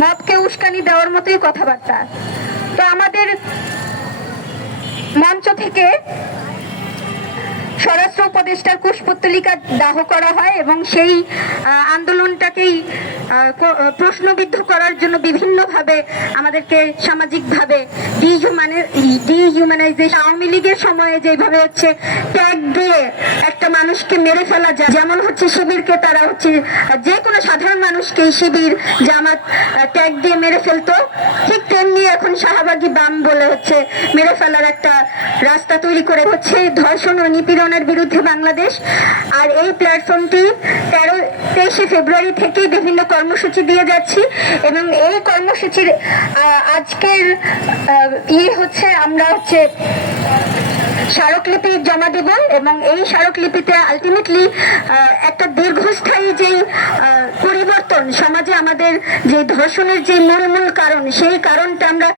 মদকে উস্কানি দেওয়ার মতোই কথাবার্তা। তো আমাদের মঞ্চ থেকে স্বরাষ্ট্র উপদেষ্টার কুশপুত্তলিকা দাহ করা হয় এবং সেই আন্দোলনটাকেই প্রশ্নবিদ্ধ করার জন্য বিভিন্নভাবে আমাদেরকে সামাজিকভাবে ডিহিউম্যানের ডিহিউম্যানাইজেশন আওয়ামী লীগের সময়ে যেভাবে হচ্ছে ট্যাগ দিয়ে মানুষকে মেরে ফেলা যায়। যেমন হচ্ছে শিবিরকে তারা হচ্ছে, যে কোনো সাধারণ মানুষকে শিবির, জামাত ট্যাগ দিয়ে মেরে ফেলতো। ঠিক তেমনি এখন শাহবাগী বাম বলে হচ্ছে মেরে ফেলার একটা রাস্তা তৈরি করে হচ্ছে ধর্ষণ ও নিপীড়নের বিরুদ্ধে বাংলাদেশ। আর এই প্ল্যাটফর্মটি তেরো, তেইশে ফেব্রুয়ারি থেকে বিভিন্ন কর্মসূচি দিয়ে যাচ্ছি এবং এই কর্মসূচির আজকের ইয়ে হচ্ছে আমরা হচ্ছে স্মারকলিপি জমা দেব এবং এই স্মারকলিপিতে আলটিমেটলি একটা দীর্ঘস্থায়ী যেই পরিবর্তন, সমাজে আমাদের যে ধর্ষণের যে মূল মূল কারণ, সেই কারণটা আমরা